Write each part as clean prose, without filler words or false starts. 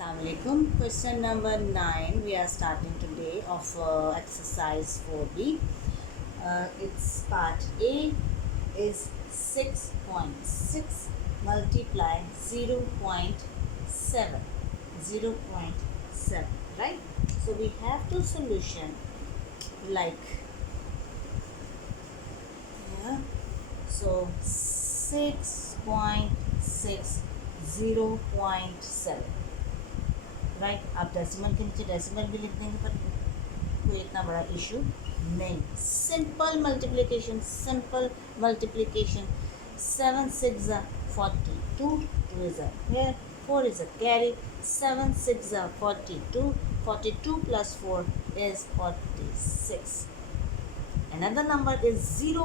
Assalamualaikum. Question number 9. We are starting today of exercise 4B. Its part A is 6.6 multiply 0.7. 0.7, right? So we have two solution like here. So 6.6 0.7, right आप decimal के नीचे decimal भी लिख देंगे पर कोई इतना बड़ा इशू नहीं. Simple multiplication 7 6 42, 2 is a here, 4 is a carry, 7 6 42, 42 plus 4 is 46. Another number is 0,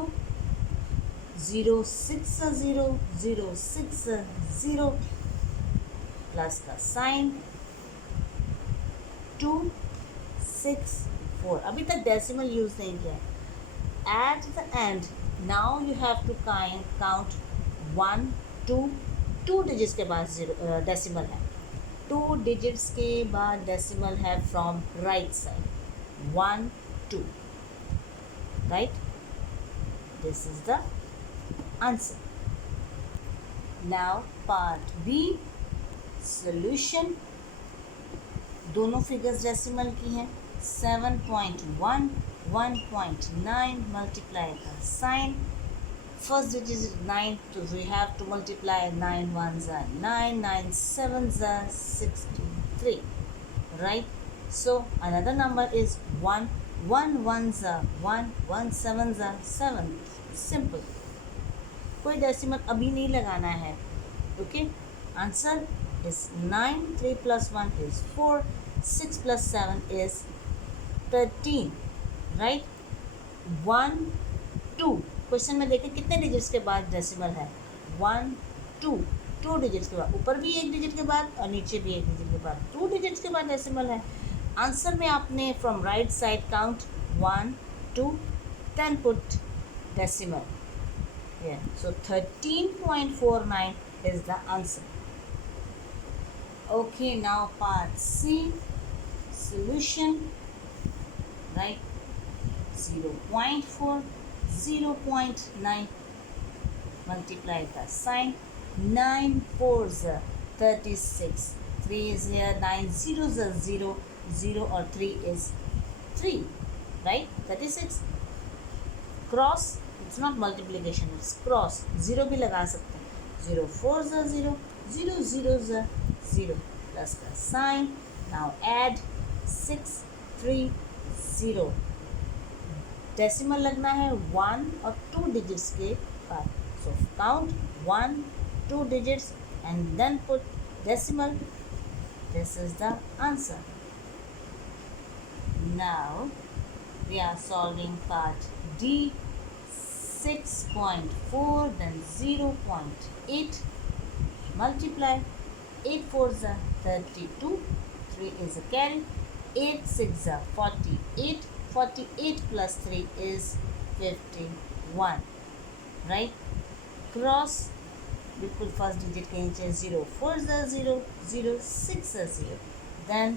0 6 0, 0 6 0 plus का साइन 2 6 4. अभी तक डेसिमल यूज नहीं किया. At the end now you have to count 1 2 2 digits के बाद डेसिमल है. 2 डिजिट्स के बाद डेसिमल है from right side 1 2, right. This is the answer. Now part B solution. दोनों फिगर्स डेसिमल की हैं. 7.1 1.9 मल्टीप्लाई का साइन. फर्स्ट डिजिट 9 तो we have to multiply 9 1s are 9, 9 7s are 63, right? So another number is 1 1 1s are 1, 1 7s are 7. Simple. कोई decimal अभी नहीं लगाना है. Okay. Answer is 9. 3 plus 1 is 4. 6 plus 7 is 13, right? 1 2. Question में देखें कितने digits के बाद डेसिमल है. 1 2 2 डिजिट्स के बाद, ऊपर भी एक डिजिट के बाद और नीचे भी एक डिजिट के बाद 2 डिजिट्स के बाद डेसिमल है. आंसर में आपने from right side count 1 2 then put decimal. Yeah, so 13.49 is the answer. Okay, now part C solution, right? 0.4 0.9 multiply the sign. 9 4s are 36, 3 is here, 9 zeros are 0, 0 or 3 is 3, right? 36. Cross, it's not multiplication, it's cross. 0 भी लगा सकते हैं. 0 4s are 0, 0 zeros are 0 plus the sign. Now add 6 3 0. Decimal लगना है 1 और 2 digits के बाद. So count 1 2 digits and then put decimal. This is the answer. Now we are solving part D. 6.4 then 0.8 multiply. 8 4s are 32, 3 is a carry, 8 6 are 48, 48 plus 3 is 51, right? Cross, बिल्कुल first digit के नीचे 0 4s are 0, 0 6 are 0, then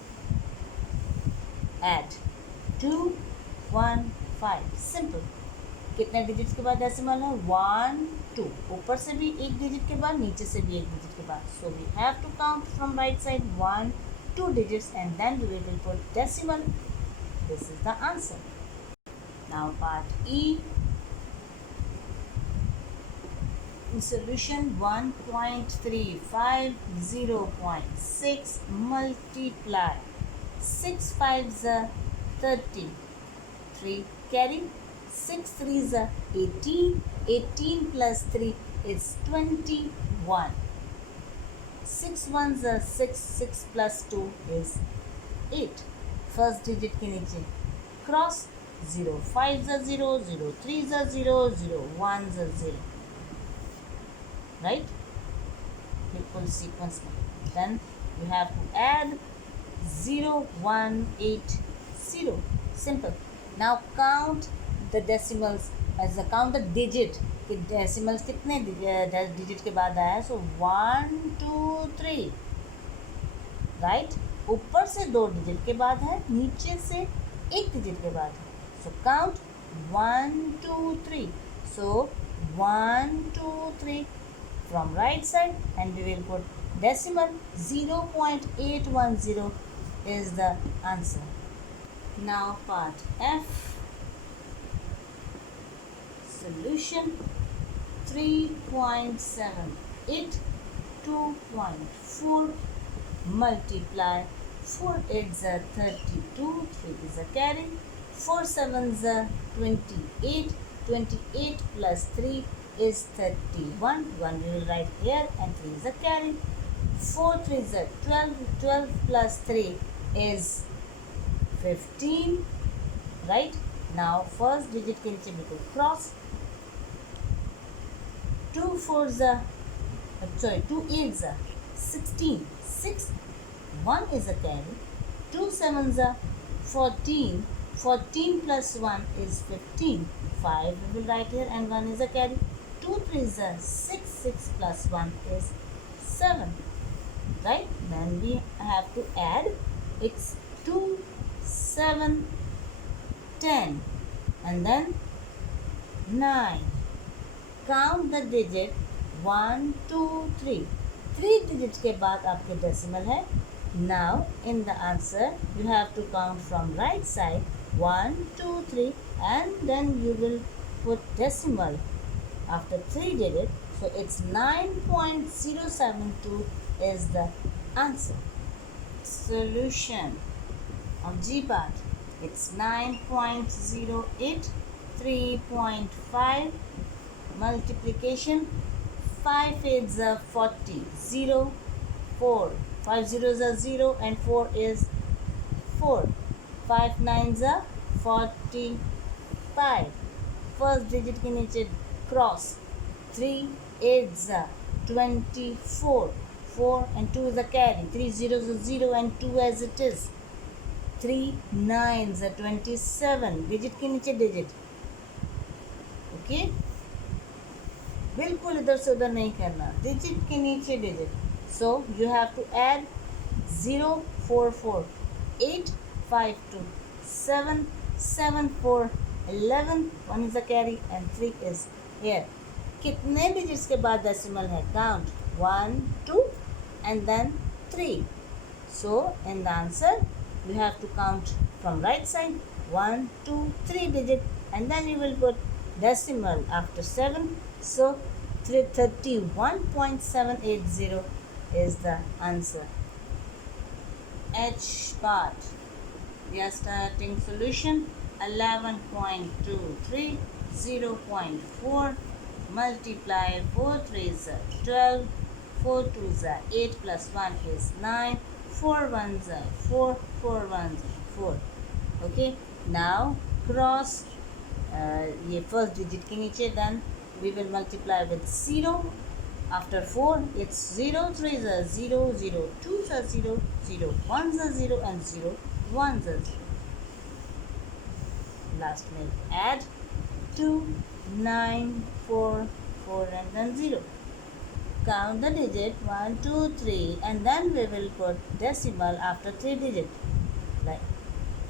add 2 1 5. Simple. कितने digits के बाद decimal है 1 2. ऊपर से भी एक डिजिट के बाद, नीचे से भी एक डिजिट के बाद. So we have to count from right side 1 2 digits and then we will put decimal. This is the answer. Now part E. In solution 1.35 0.6 multiply 6 5s are 30, 3 carry, 6 3s are 18, 18 plus 3 is 21, 6 1s are 6, 6 plus 2 is 8. First digit के नीचे cross 0 5s are 0, 0 3s are 0, 0 1s are 0, right? बिल्कुल sequence में. Then you have to add 0 1 8 0. Simple. Now count the decimals as a count the digit कि decimals कितने digit के बाद आया. सो 1 2 3 right, ऊपर से 2 डिजिट के बाद है, नीचे से 1 डिजिट के बाद है. So count 1 2 3. So 1 2 3 from right side, and we will put decimal. 0.810 is the answer. Now part F. Solution. 3.7 it 2.4 multiply 4 8s are 32, 3 is a carry, 4 7s are 28, 28 plus 3 is 31, 1 we will write here, and 3 is a carry, 4 3s are 12, 12 plus 3 is 15, right. Now first digit के नीचे बिल्कुल cross, 2 4s are 2 8s are 16, 6, 1 is a carry, 2 7s are 14, 14 plus 1 is 15, 5 we will write here, and 1 is a carry, 2 3s are 6, 6 plus 1 is 7, right. Then we have to add, it's 2 7 10 and then 9. Count the digit 1 2 3. 3 digits के बाद आपके decimal है. Now in the answer you have to count from right side 1 2 3, and then you will put decimal after 3 digits. So it's 9.072 is the answer. Solution of G part. It's 9.08, 3.5 multiplication, 5 8s are 40, 0 4, 5 zeros are 0 and 4 is 4, 5 9s are 45, first digit के नीचे cross, 3 8s are 24, 4 and 2 is a carry, 3 zeros are 0 and 2 as it is, 3 9s are 27, digit के नीचे digit. Okay, बिल्कुल इधर से उधर नहीं करना, डिजिट के नीचे digit. So you have to add 0 4 4, 8 5 2, 7 7 4, 11, 1 is a carry and 3 is here. कितने डिजिट्स के बाद डेसिमल है? Count 1 2 and then 3. So in the answer you have to count from right side 1 2 3 digit, and then you will put decimal after 7. So 31.780 is the answer. H part. We are starting solution. 11.23, 0.4 multiply 4 3s are 12, 4 2s are 8 plus 1 is 9, 4 1s are 4, 4 1s are 4. Okay, now cross ये first digit के नीचे. Then we will multiply with 0 after 4. It's 0 3s are 0, 0 2s are 0, 0 1s are 0 and 0 1s are 0. Last में add 2 9 4 4 and then 0. Count the digit 1 2 3 and then we will put decimal after 3 digit, like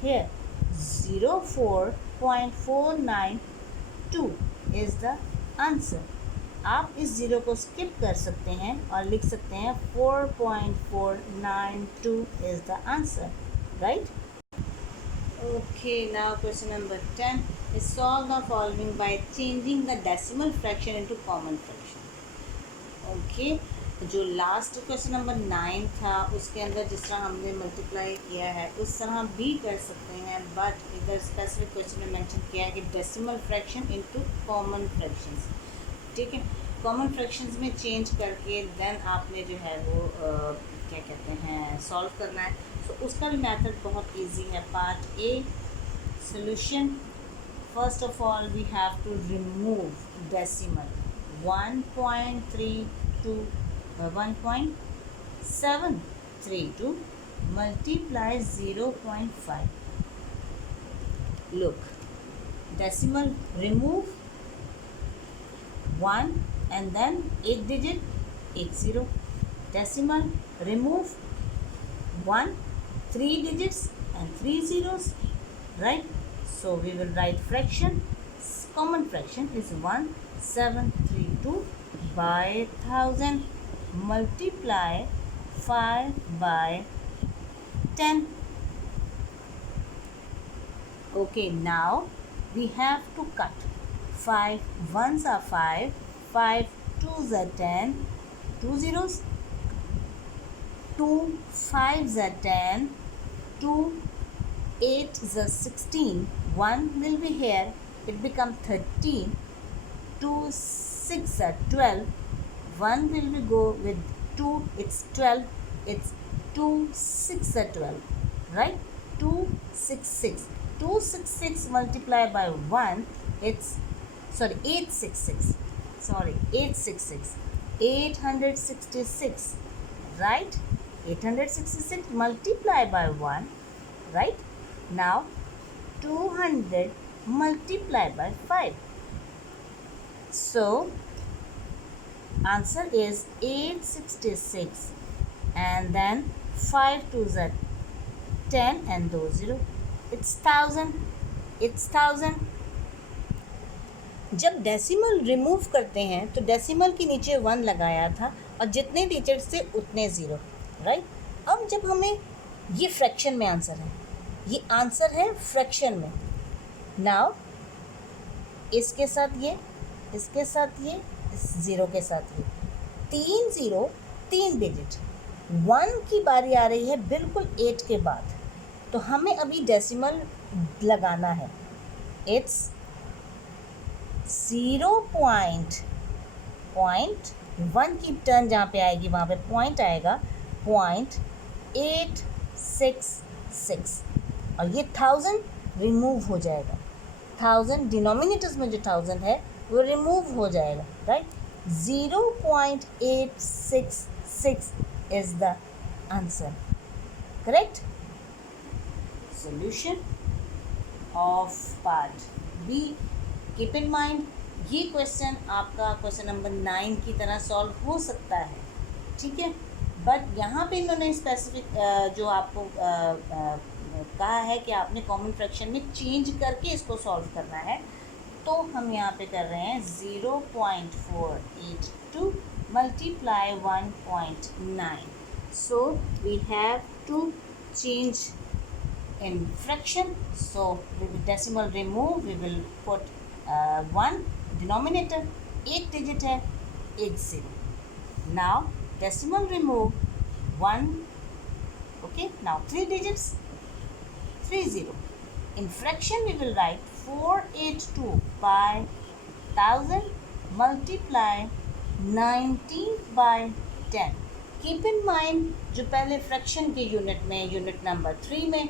here 04.492 is the answer. आप इस zero को skip कर सकते हैं और लिख सकते हैं 4.492 is the answer, right? Okay, now question number 10 is solve the following by changing the decimal fraction into common fraction. Okay, जो लास्ट क्वेश्चन नंबर 9 था उसके अंदर जिस तरह हमने मल्टीप्लाई किया है उस तरह हम भी कर सकते हैं, बट इधर स्पेसिफिक क्वेश्चन में मेंशन किया है कि decimal fraction into common fractions. ठीक है, कॉमन फ्रैक्शंस में चेंज करके देन आपने जो है वो क्या कहते हैं सॉल्व करना है. तो उसका भी मेथड बहुत इजी है. Part A solution. First of all we have to remove decimal 1.732 multiply 0.5. Look, decimal remove 1 and then 8 digit 80. Decimal remove 1, 3 digits and 3 zeros, right? So we will write fraction. Common fraction is 1732 by 1000. Multiply 5 by 10. Okay, now we have to cut. 5 ones are 5, 5 twos are 10, 2 zeros, 2 fives are 10, 2 8s are 16, 1 will be here, it becomes 13, 2 6 are 12, 1 will be go with 2, it's 12, it's 2 6 are 12, right? 266. 266 multiplied by 1, it's 866. 866. 866, right? 866 multiplied by 1, right? Now 200 multiplied by 5. So answer is 866, and then 5 2s are 10 and those 0. It's 1000. It's 1000. जब decimal remove करते हैं तो decimal के नीचे 1 लगाया था और जितने डिजिट से उतने 0, राइट? अब जब हमें ये फ्रैक्शन में आंसर है, ये आंसर है फ्रैक्शन में. नाउ इसके साथ ये, इसके साथ ये, इस 0 के साथ ये, 3 0 3 डिजिट. 1 की बारी आ रही है बिल्कुल 8 के बाद, तो हमें अभी डेसिमल लगाना है. इट्स 0.1 की टर्न जहाँ पे आएगी वहाँ पे पॉइंट आएगा 0.866, और ये 1000 रिमूव हो जाएगा. 1000 डिनोमिनेटर्स में जो 1000 है वो रिमूव हो जाएगा, right? 0.866 is the answer. Correct. Solution of part B. Keep in mind ये क्वेश्चन आपका क्वेश्चन नंबर 9 की तरह सॉल्व हो सकता है, ठीक है? बट यहाँ पे इन्होंने स्पेसिफिक जो आपको कहा है कि आपने कॉमन फ्रैक्शन में चेंज करके इसको सॉल्व करना है, तो हम यहाँ पे कर रहे हैं 0.482 multiply 1.9. So we have to change in fraction, so we will decimal remove, we will put 1 denominator, 8 digit है, 80. now decimal remove 1, okay, now 3 digits, 30. in fraction we will write 482 by 1000 multiply 19 by 10. Keep in mind जो पहले fraction के unit में, unit number 3 में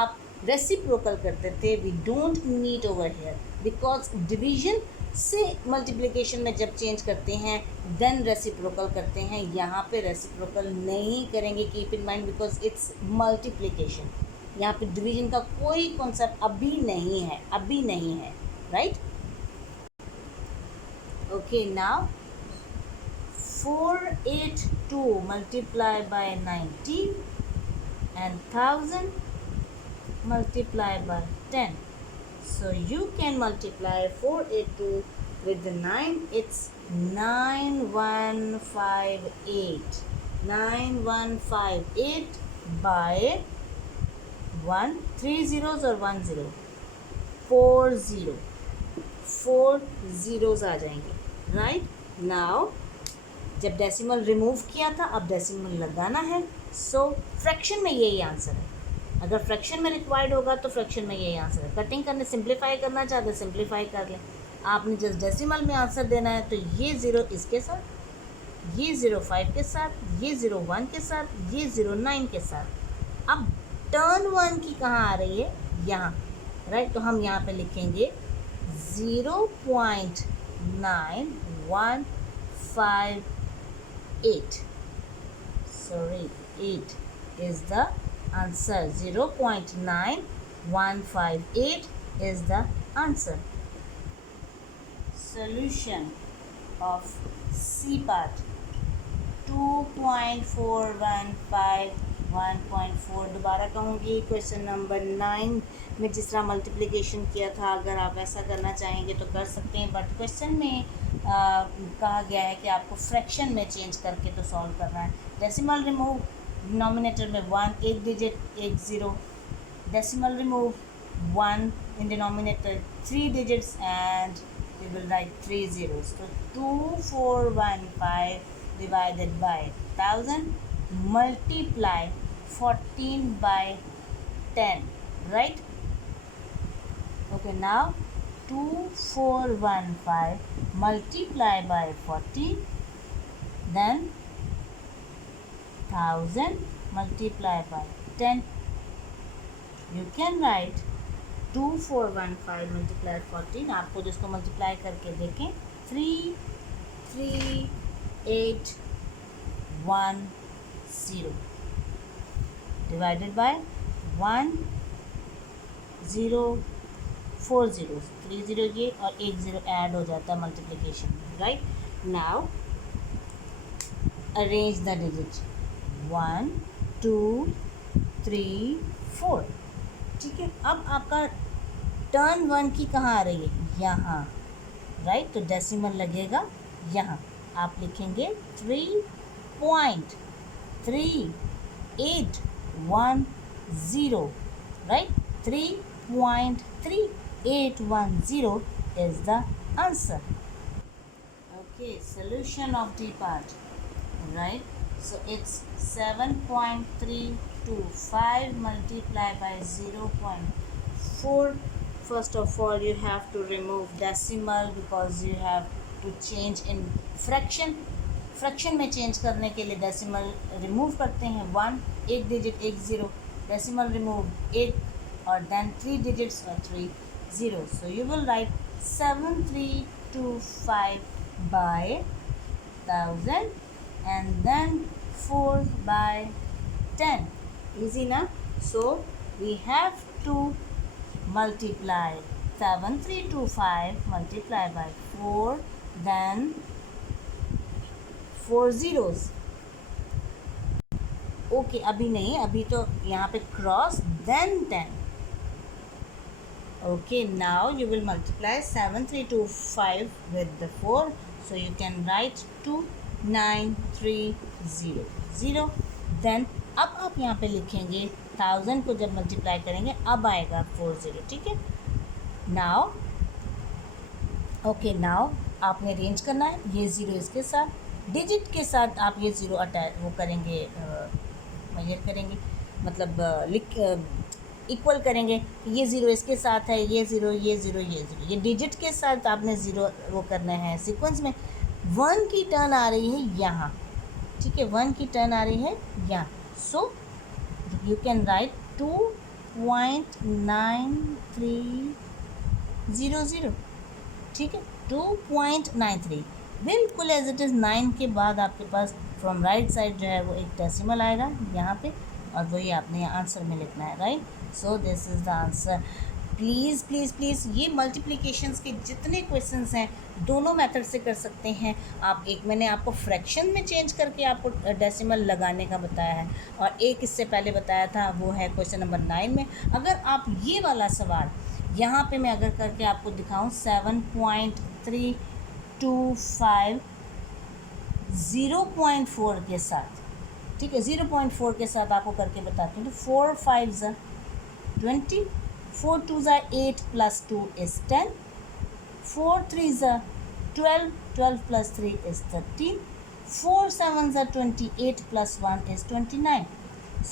आप reciprocal करते थे, we don't need over here, because division से मल्टीप्लिकेशन में जब चेंज करते हैं देन रेसिप्रोकल करते हैं. यहाँ पे रेसिप्रोकल नहीं करेंगे. Keep in mind because it's multiplication. यहाँ पे डिवीजन का कोई कॉन्सेप्ट अभी नहीं है, अभी नहीं है, right? Okay, now 482 multiply by 19 and 1000 multiply by 10. So you can multiply 482 with the 9. It's 9158. 9158 by 1, 3 zeros or 1 0, 4 zeros आ जाएंगे, राइट? नाउ जब डेसिमल रिमूव किया था, अब डेसिमल लगाना है. सो फ्रैक्शन में यही आंसर है. अगर फ्रैक्शन में रिक्वायर्ड होगा तो फ्रैक्शन में यही आंसर है. कटिंग करने, सिंप्लीफाई करना चाहते सिंप्लीफाई कर लें. आपने जस्ट डेसिमल में आंसर देना है, तो ये 0 इसके साथ, ये 0 5 के साथ, ये 0 1 के साथ, ये 0 9 के साथ. अब टर्न 1 की कहाँ आ रही है? यहाँ, राइट? तो हम यहाँ पे लिखेंगे 0.9158. Sorry, 8 is the answer. 0.9158 is the answer. Solution of C part 2.415 1.4 दोबारा कहूँगी। क्वेश्चन नंबर 9 में जिस तरह मल्टीप्लिकेशन किया था, अगर आप ऐसा करना चाहेंगे तो कर सकते हैं, बट क्वेश्चन में कहा गया है कि आपको फ्रैक्शन में चेंज करके तो सॉल्व करना है। डेसिमल रिमूव, डिनोमिनेटर में 1 एक digit 1 zero, decimal remove 1 in denominator 3 digits and we will write 3 zeros. So 2415 divided by 1000 multiply 14 by 10, right? Okay, now 2415 multiply by 14, then 1000 multiply by 10. You can write 2415 multiply 14, आपको जिसको multiply करके देखें 33810 divided by 1040, 3 zero ये और 1 zero add हो जाता है multiplication में, right? Now arrange the digit 1 2 3 4, ठीक है। अब आपका टर्न 1 की कहाँ आ रही है? यहाँ, राइट? तो डेसिमल लगेगा यहाँ, आप लिखेंगे 3.3810, right? 3.3810 is the answer. Okay, solution of D part, right? So it's 7.325 multiplied by 0.4. First of all, you have to remove decimal because you have to change in fraction. Fraction में change करने के लिए decimal remove करते हैं 1 एक digit 1 zero, decimal remove 8 और then 3 digits और 3 zero. So you will write 7325 by 1000 and then 4 by 10. Easy na? So we have to multiply 7325 multiply by 4, then 4 zeros. Okay, अभी नहीं, अभी तो यहाँ पे cross then 10. Okay, now you will multiply 7325 with the 4, so you can write 29300. Then अब आप यहाँ पे लिखेंगे 1000 को जब मल्टीप्लाई करेंगे अब आएगा 40, ठीक है। नाउ ओके, नाउ आपने अरेंज करना है ये ज़ीरो इसके साथ, डिजिट के साथ आप ये ज़ीरो अटैच वो करेंगे, मेजर करेंगे, मतलब इक्वल करेंगे। ये ज़ीरो इसके साथ है, ये ज़ीरो ये ज़ीरो ये ज़ीरो, ये डिजिट के साथ आपने ज़ीरो वो करना है सीक्वेंस में। 1 की टर्न आ रही है यहाँ, ठीक है, 1 की टर्न आ रही है यहाँ, सो यू कैन राइट 2.9300, ठीक है, 2.93 बिल्कुल एज इट इज़। 9 के बाद आपके पास फ्रॉम राइट साइड जो है वो एक डेसिमल आएगा यहाँ पे, और वही आपने यहाँ आंसर में लिखना है, right? So this is the answer. Please please please ये मल्टीप्लिकेशंस के जितने क्वेश्चंस हैं दोनों मेथड से कर सकते हैं आप। एक मैंने आपको फ्रैक्शन में चेंज करके आपको डेसिमल लगाने का बताया है, और एक इससे पहले बताया था वो है क्वेश्चन नंबर 9 में। अगर आप ये वाला सवाल यहाँ पे मैं अगर करके आपको दिखाऊँ 7.325 0.4 के साथ, ठीक है, 0.4 के साथ आपको करके बताती हूँ, तो 4 5 20, 4 2 8 plus 2 is 10, 4 3 12, 12 plus 3 is 13, 4 7 28 plus 1 is 29.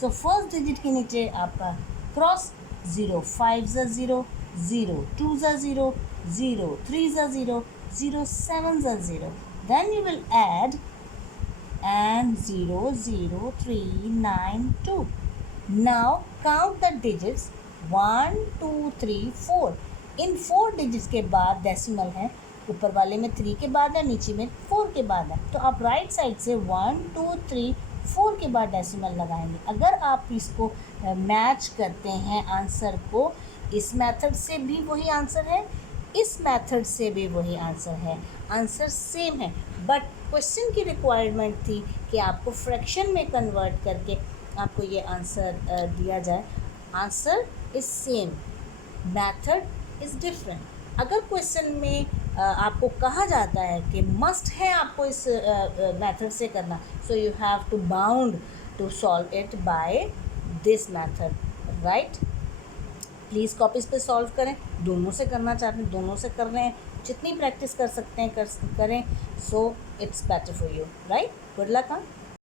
So first digit के नीचे आपका cross 0, 5 0, 0 2 0, 0 3 0, 0 7 0. Then you will add and 0 0 3 9 2. Now count the digits 1 2 3 4. In 4 digits के बाद डेसिमल है, ऊपर वाले में 3 के बाद है, नीचे में 4 के बाद है, तो आप राइट साइड से 1 2 3 4 के बाद डेसिमल लगाएंगे। अगर आप इसको मैच करते हैं आंसर को, इस मेथड से भी वही आंसर है, इस मेथड से भी वही आंसर है, आंसर सेम है, बट क्वेश्चन की रिक्वायरमेंट थी कि आपको फ्रैक्शन में कन्वर्ट करके आपको ये आंसर दिया जाए, answer is same, method is different. अगर क्वेश्चन में आपको कहा जाता है कि मस्ट है आपको इस मेथड से करना, so you have to bound to solve it by this method, right. Please copies पे सॉल्व करें, दोनों से करना चाहते हैं दोनों से कर रहे हैं, जितनी प्रैक्टिस कर सकते हैं करें, so it's better for you, right. Good luck.